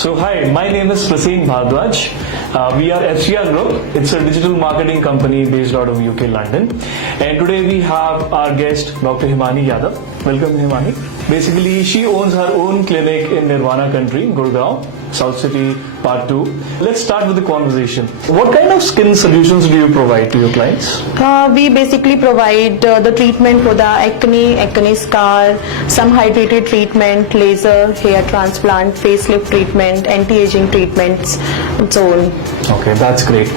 So hi, my name is Praseem Bhardwaj. We are FCR Group. It's a digital marketing company based out of UK, London. And today we have our guest, Dr. Himani Yadav. Welcome, Himani. Basically, she owns her own clinic in Nirvana Country, Gurgaon, South City, Part 2. Let's start with the conversation. What kind of skin solutions do you provide to your clients? We basically provide the treatment for the acne scar, some hydrated treatment, laser, hair transplant, facelift treatment, anti-aging treatments, and so on. Okay, that's great.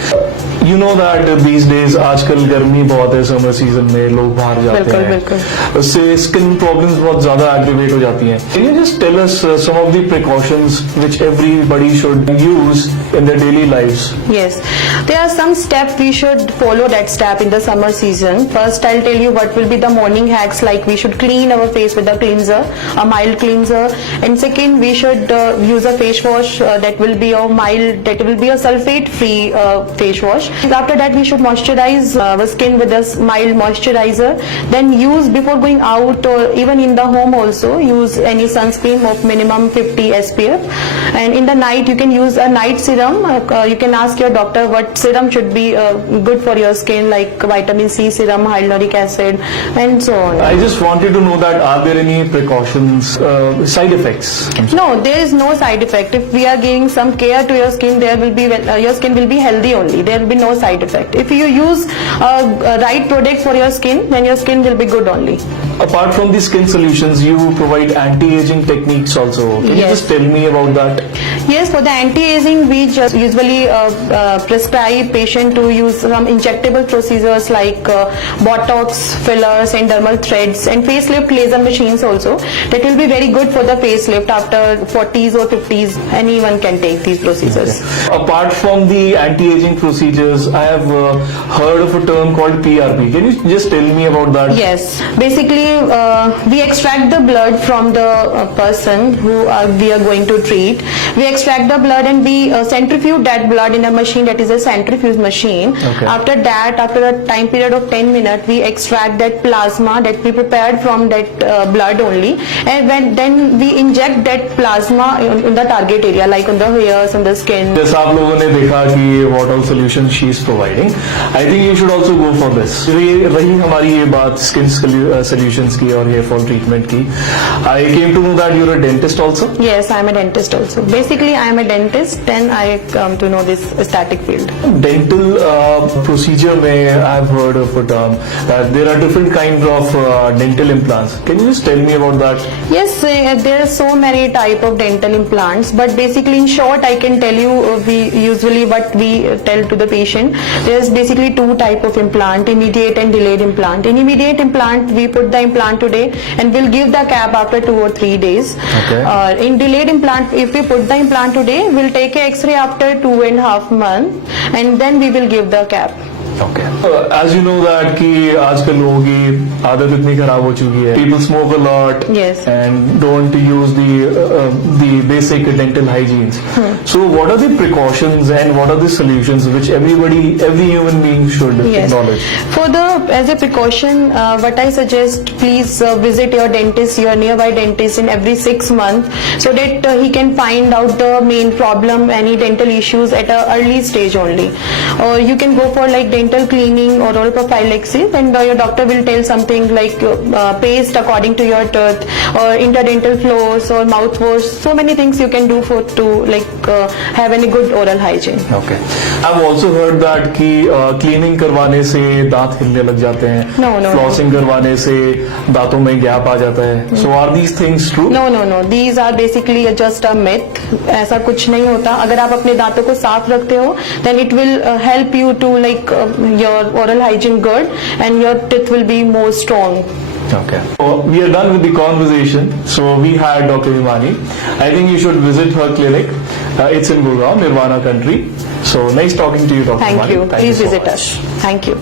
You know that these days आजकल गर्मी बहुत है, summer season में लोग बाहर जाते हैं, उससे स्किन प्रॉब्लम्स बहुत ज्यादा एग्रीवेट हो जाती हैं. Can you just tell us some of the precautions which everybody should use in their daily lives? Yes, there are some steps we should follow that step in the summer season. First, I'll tell you what will be the morning hacks, like we should clean our face with a cleanser, a mild cleanser, and second, we should use a face wash that will be a sulfate-free face wash. After that, we should moisturize our skin with a mild moisturizer. Then use, before going out or even in the home also, use any sunscreen of minimum 50 SPF. And in the night, you can use a night serum. You can ask your doctor what serum should be good for your skin, like vitamin C serum, hyaluronic acid, and so on. I just wanted to know that are there any precautions, side effects? No, there is no side effect. If we are giving some care to your skin, there will be your skin will be healthy only. There will be no side effect. If you use right products for your skin, then your skin will be good only. Apart from the skin solutions, you provide anti-aging techniques also. Can you just tell me about that? Yes, for the anti-aging, we just usually prescribe patient to use some injectable procedures like Botox, fillers, and dermal threads, and facelift laser machines also. That will be very good for the facelift after 40s or 50s. Anyone can take these procedures. Okay. Apart from the anti-aging procedures, I have heard of a term called PRP. Can you just tell me about that? Yes. Basically, we extract the blood from the person who we are going to treat. We extract the blood and we centrifuge that blood in a machine that is a centrifuge machine. Okay. After that, after a time period of 10 minutes, we extract that plasma that we prepared from that blood only, and then we inject that plasma in the target area, like on the hairs and the skin. जैसा आप लोगों ने देखा कि what all solution she is providing, I think you should also go for this. रही हमारी ये बात skin solutions की और hair fall treatment की. I came to know that you're a dentist also. Yes, I am a dentist also. Basically, I am a dentist. Then I come to know this aesthetic field. Dental procedure में I've heard of a term that there are different kinds of dental implants. Can you just tell me about that? Yes, there are so many type of dental implants, but basically in short I can tell you what we tell to the patient. There's basically two type of implant, immediate and delayed implant. In immediate implant, we put the implant today and we'll give the cap after 2 or 3 days. Okay. In delayed implant, if we put the implant today, we'll take a X-ray after 2.5 months and then we will give the cap. Okay. As you know that कि आजकल लोगों की आदत इतनी खराब हो चुकी है. People smoke a lot. Yes. And don't use the basic dental hygienes. So what are the precautions and what are the solutions which every human being should acknowledge? As a precaution, what I suggest, please visit your dentist, your nearby dentist in every 6 months, so that he can find out the main problem, any dental issues at an early stage only. Or you can go for like dental cleaning or oral prophylaxis, and your doctor will tell something like paste according to your tooth, or interdental floss or mouthwash. So many things you can do to have any good oral hygiene. Okay. I've also heard that कि cleaning करवाने से दांत हिलने लग जाते हैं. No. Flossing करवाने से दांतों में गैप आ जाता है. So are these things true? No. These are basically just a myth. ऐसा कुछ नहीं होता. अगर आप अपने दांतों को साफ रखते हो, then it will help you to your oral hygiene good and your teeth will be more strong. Okay. So we are done with the conversation. So we had Dr. Himani. I think you should visit her clinic. It's in Gurgaon, Nirvana Country. So nice talking to you, Dr. Thank Himani. you. Please visit us. Thank you.